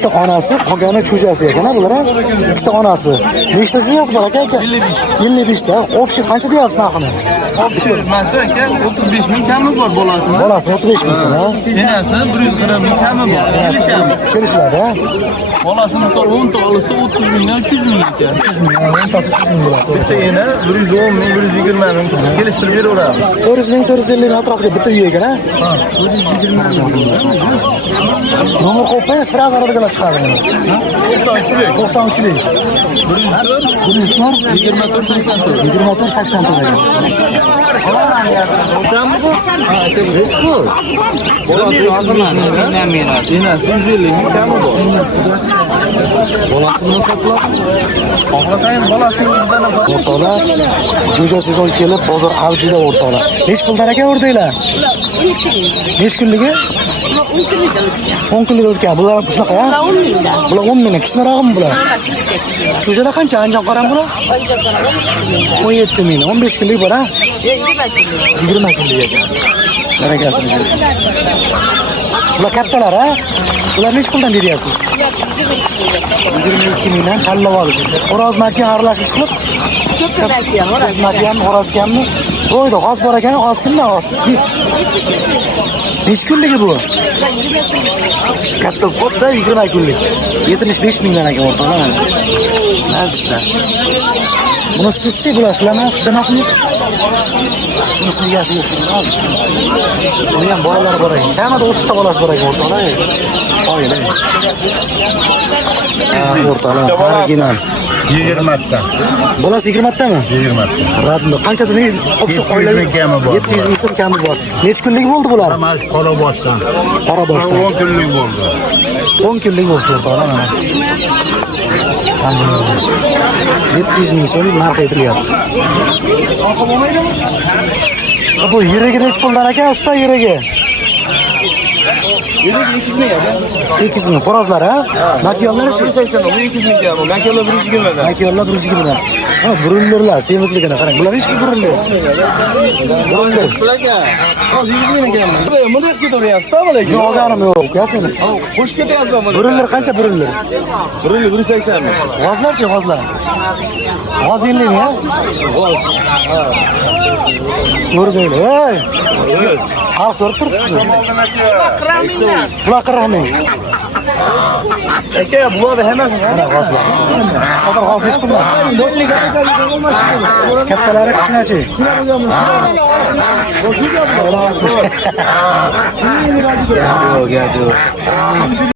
ikkita onasi, qolgani cho'jasi ekan-a bular. Ikkita onasi. Nechta cho'jasi bor aka? 55 ta. Общий qancha deyapsiz narxini? Общий masa aka 35 ming kami bor bolasini. Bolasini 35 ming so'm, ha? Enasi 140 ming kami bor. Kelishiladi, ha? Bolasini 10 ta olsa 30 mingdan 300 ming ekan. 300 ming, 10tasi 300 ming bo'ladi. Bitta ena 110 ming, 120 ming kelishtirib beraveramiz. 400 ming, 450 ming atrofida bitta uy ekan-a? Ha, 120 ming. Nomer qo'yib, sразу oradagilar chiqadi. 93lik. 93lik. 104 24 84. 24 84 ekan. Odammi bu? Ha, hech bu. Bolasi enasi 150 ming kami bor. Bolasini sotlab. Xohlasangiz bolasini o'zidan ham O'rtoqlar, jo'ja sezon kelib, bozor avjida o'rtoqlar. Nech puldan aka o'rdinglar? 5 kunligi? 10 kunlik o'tgan. Bular shunaqa, ha? 10 mingdan. Bular 10 ming. Kichikroqmi bular? Jo'jada qancha anjon qoram bular? 17 ming. 15 kunlik bor, ha? 20 kunlik ekan. Barakasini bersin. Bular kattalar, ha? Bular nech puldan beryapsiz? 22 mingdan tanlab olib. Xo'rozmakka aralashib qilib, Xo'rozmakka ham, xo'rozkammi? Qo'ydi, g'oz bor ekan, g'oz kimdan g'oz? Nech kunligi bu? Katta qopda 20 kunlik. 75 mingdan ekan o'rtoqlar. Mazza. Buni sizchi bilasizlarmi? Siz emasmisiz? Bunisini egasi yo'q shunday. Buni ham bolalari bor ekan. Kamida 30 ta bolasi bor ekan o'rtoqlar. Oila. O'rtoqlar, original. 20 ta. Bolasi 20 tami? 20 ta. Radno qanchadan o'sha oilaviy 700 ming so'm kami bor. Nech kunlik bo'ldi bular? Mana qora boshdan. Qora boshdan. 10 kunlik bo'ldi. 10 kunlik bo'ldi o'rtoqlar. 700 ming so'm narx aytilyapti. Bu yirigi nech puldan aka? Usta yirigi. 200 ming aka. 200 ming xo'rozlar, ha? Makiyonlar-chi? 180 ming, 200 ming kami. Makiyonlar 120 dan. Makiyonlar 120 dan. Ha, burunlarlar semizligini qarang. Bular hech bir burunlar. Burunlar. Aka, hozir 100 ming ekanmi? Bunday qilib ketaveryapsiz, tavallaki. Yo'q, olganim yo'q, uka-sini. Qo'shib ketyapsizmi buni? Burunlar qancha burunlar? Burunli 180 ming. G'ozlarchi, g'ozlar? G'oz 50 ming, ha? G'oz. Ko'rdinglar. Ey! Xalq ko'rib turibsiz. Bular 40 ming. Aka, bularda hammasi Mana g'ozlar. Sodir g'oz nech puldan? Kattalari kichkinachi. Yo'q, yo'q.